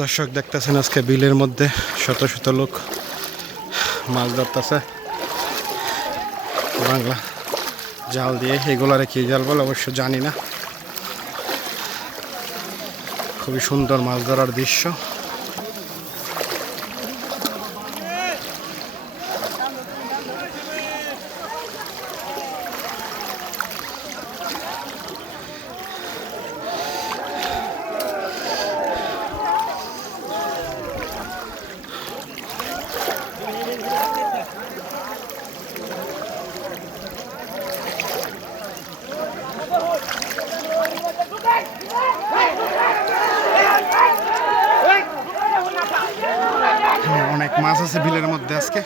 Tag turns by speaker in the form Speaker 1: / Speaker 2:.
Speaker 1: দর্শক দেখতেছেন আজকে বিলের মধ্যে শত শত লোক মাছ ধরতেছে। বাংলা জাল দিয়ে এগুলারে কি জাল বলে অবশ্য জানি না। খুবই সুন্দর মাছ ধরার দৃশ্য। অনেক মাছ আছে বিলের মধ্যে আজকে।